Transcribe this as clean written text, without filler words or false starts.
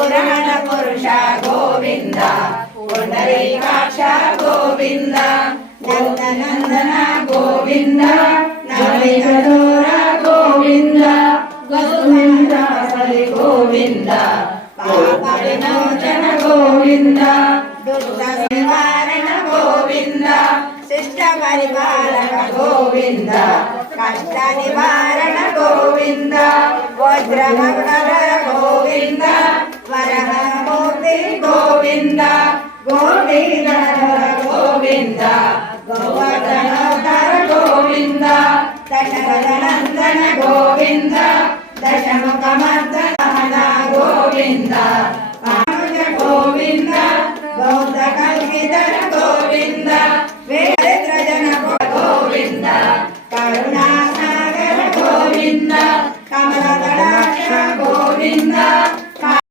पुराण पुरुष गोविंद पुंडरीकाक्ष गोविंद नंदनंदन गोविंद नवनीतचोर गोविंद गोविंद हरि गोविंद पापविमोचन गोविंद दुष्ट निवारण गोविंद शिष्ट परिपालक गोविंद कष्ट निवारण गोविंद वज्रमकुटधर गोविंद वरह मूर्ति गोविंद गोपीधर गोविंद गोवर्धनोत्तर गोविंद दशरथनंदन गोविंद दशमुखमर्दन गोविंद अनुज गोविंद बौद्ध कल्पिधर गोविंद वेदत्रजन गोविंद करुणासागर गोविंद कमलदलाक्ष गोविंद